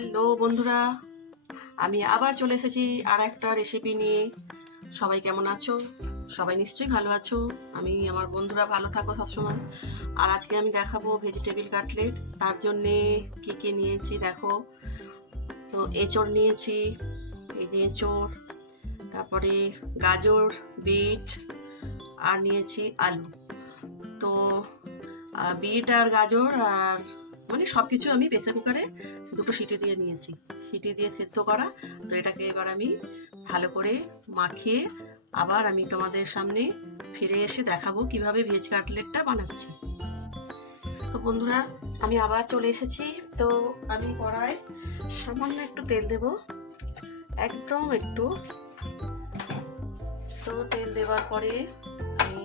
Hello বন্ধুরা, আমি আবার চলে এসেছি আর একটা রেসিপি নিয়ে। সবাই কেমন আছো? সবাই নিশ্চয়ই ভালো আছো। আমি আমার বন্ধুরা ভালো থাকো সবসময়। আর আজকে আমি দেখাবো ভেজিটেবিল কাটলেট। তার জন্যে কি কি নিয়েছি দেখো। তো এঁচড় নিয়েছি, এই যে এঁচড়, তারপরে গাজর, বিট, আর নিয়েছি আলু। তো বিট আর গাজর আর মানে সব কিছু আমি প্রেসার কুকারে দুটো সিটি দিয়ে নিয়েছি, সিটি দিয়ে সেদ্ধ করা। তো এটাকে এবার আমি ভালো করে মাখিয়ে আবার আমি তোমাদের সামনে ফিরে এসে দেখাবো কিভাবে ভেজ কাটলেটটা বানাচ্ছি। তো বন্ধুরা, আমি আবার চলে এসেছি। তো আমি কড়ায় সামান্য একটু তেল দেব, একদম একটু। তো তেল দেওয়ার পরে আমি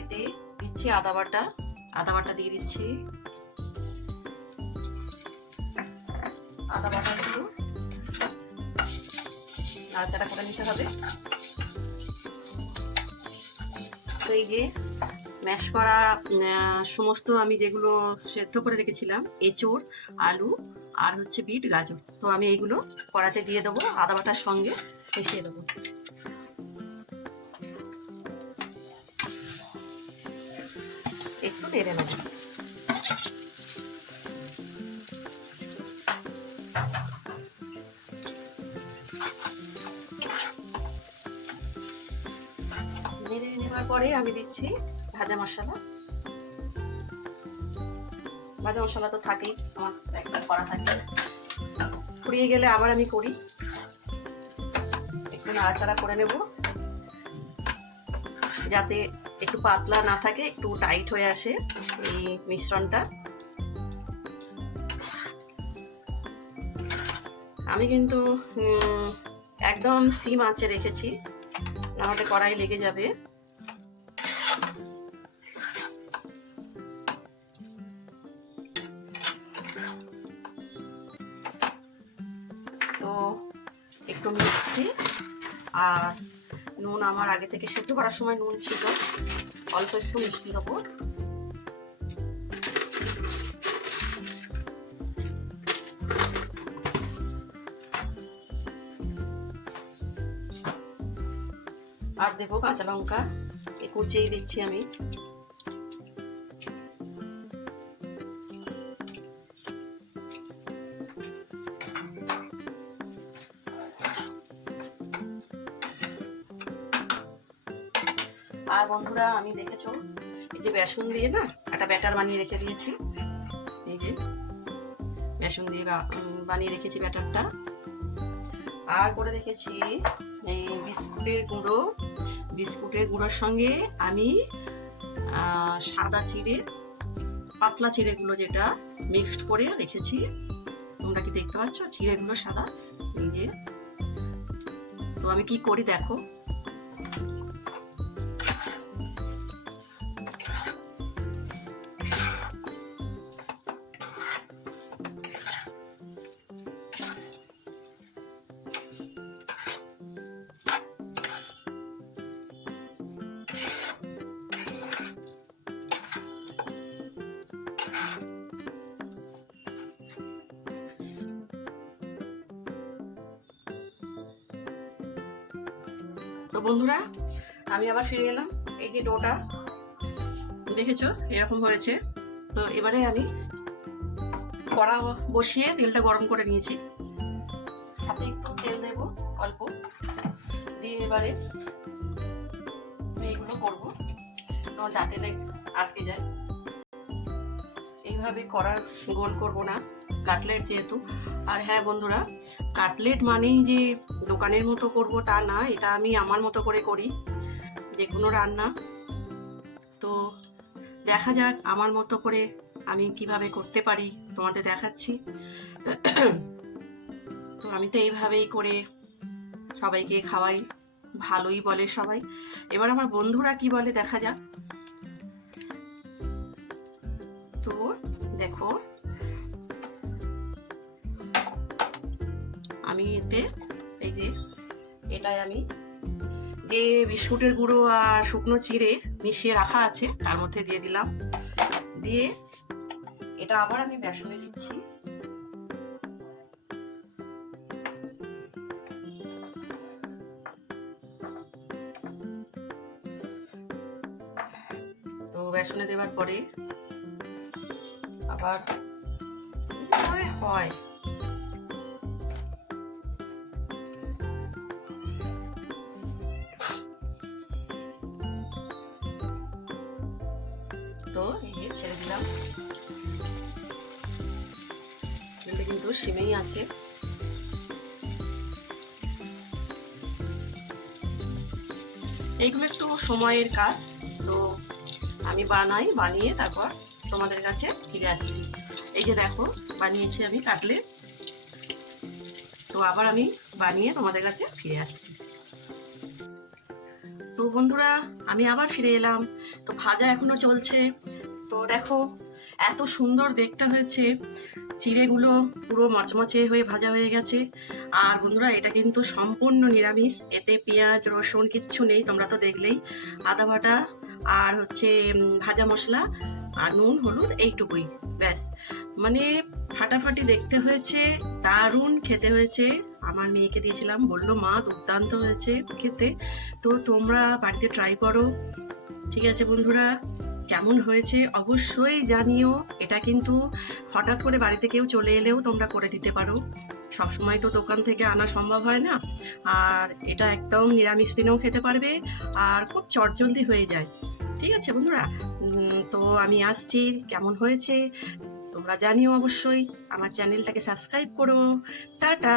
এতে দিচ্ছি আদা বাটা দিয়ে দিচ্ছি। আদা বাটা একটু নাড়াচাড়া করে নিতে হবে। তো এই যে ম্যাশ করা সমস্ত আমি যেগুলো সেদ্ধ করে রেখেছিলাম, এঁচড়, আলু আর হচ্ছে বিট, গাজর, তো আমি এইগুলো কড়াতে দিয়ে দেবো, আদা বাটার সঙ্গে মিশিয়ে দেবো। একটু নেড়ে নেবো। নেড়ে নেওয়ার পরে আমি দিচ্ছি ভাজা মশলা। ভাজা মশলা তো থাকেই, আমার একবার করা থাকে, ফুরিয়ে গেলে আবার আমি করি। একটু নাড়াচাড়া করে নেব যাতে একটু পাতলা না থাকে, একটু টাইট হয়ে আসে এই মিশ্রণটা। আমি কিন্তু একদম সিম আঁচে রেখেছি, নাহলে কড়াই লেগে যাবে। তো একটু মিষ্টি আর নুন, আমার আগে থেকে সেদ্ধ করার সময় নুন ছিল, অল্প একটু মিষ্টি দেবো। আর দেবো কাঁচা লঙ্কা, কুচিয়ে দিচ্ছি আমি। আর বন্ধুরা, আমি দেখেছো এই যে বেসন দিয়ে না একটা ব্যাটার বানিয়ে রেখে দিয়েছি। এই যে বেসন দিয়ে বানিয়ে রেখেছি ব্যাটারটা। আর করে রেখেছি এই বিস্কুটের গুঁড়োর সঙ্গে আমি সাদা চিড়ে, পাতলা চিড়েগুলো যেটা মিক্সড করে রেখেছি। তোমরা কি দেখতে পাচ্ছ চিড়েগুলো সাদা? এই যে। তো আমি কি করি দেখো। তো বন্ধুরা, আমি আবার ফিরে এলাম। এই যে ডোটা দেখেছো এরকম হয়েছে। তো এবারে আমি কড়া বসিয়ে তেলটা গরম করে নিয়েছি, হাতে একটু তেল দেব অল্প দিয়ে। এবারে এইগুলো করবো যাতে আটকে যায়। এইভাবে করার গোল করব না, কাটলেট যেহেতু। আর হ্যাঁ বন্ধুরা, কাটলেট মানেই যে দোকানের মতো করব তা না, এটা আমি আমার মতো করে করি যে কোনো রান্না। তো দেখা যাক আমার মতো করে আমি কিভাবে করতে পারি, তোমাদের দেখাচ্ছি। তো আমি তো এইভাবেই করে সবাইকে খাওয়াই, ভালোই বলে সবাই। এবার আমার বন্ধুরা কি বলে দেখা যাক। তো দেখো, আমি এতে এই যে এটাই আমি যে বিস্কুটের গুঁড়ো আর শুকনো চিড়ে মিশিয়ে রাখা আছে তার মধ্যে দিয়ে দিলাম। দিয়ে এটা আবার আমি বেসনে দিচ্ছি। বেসনে দেওয়ার পরে আবার যেভাবে হয় তো এই ছেড়ে দিলাম, তেলটা কিন্তু সিমেই আছে। এইগুলো একটু সময়ের কাজ, তো আমি বানিয়ে তারপর তোমাদের কাছে ফিরে আসছি। এই যে দেখো বানিয়েছি আমি কাটলেট, তো আবার আমি বানিয়ে তোমাদের কাছে ফিরে আসছি। তো বন্ধুরা আমি আবার ফিরে এলাম, তো ভাজা এখনো চলছে। তো দেখো এত সুন্দর দেখতে হয়েছে, চিড়েগুলো পুরো মচমচে হয়ে ভাজা হয়ে গেছে। আর বন্ধুরা এটা কিন্তু সম্পূর্ণ নিরামিষ, এতে পেঁয়াজ রসুন কিচ্ছু নেই, তোমরা তো দেখলেই। আদা বাটা আর হচ্ছে ভাজা মশলা আর নুন হলুদ এইটুকুই, ব্যাস। মানে ফাটাফাটি দেখতে হয়েছে, দারুণ খেতে হয়েছে। আমার মেয়েকে দিয়েছিলাম, বললো মা দুর্দান্ত হয়েছে খেতে। তো তোমরা বাড়িতে ট্রাই করো। ঠিক আছে বন্ধুরা, কেমন হয়েছে অবশ্যই জানিও। এটা কিন্তু হঠাৎ করে বাড়িতে কেউ চলে এলেও তোমরা করে দিতে পারো, সবসময় তো দোকান থেকে আনা সম্ভব হয় না। আর এটা একদম নিরামিষ দিনেও খেতে পারবে, আর খুব চটজলদি হয়ে যায়। ঠিক আছে বন্ধুরা, তো আমি আসছি, কেমন হয়েছে তোমরা জানিও অবশ্যই। আমার চ্যানেলটাকে সাবস্ক্রাইব করো। টাটা।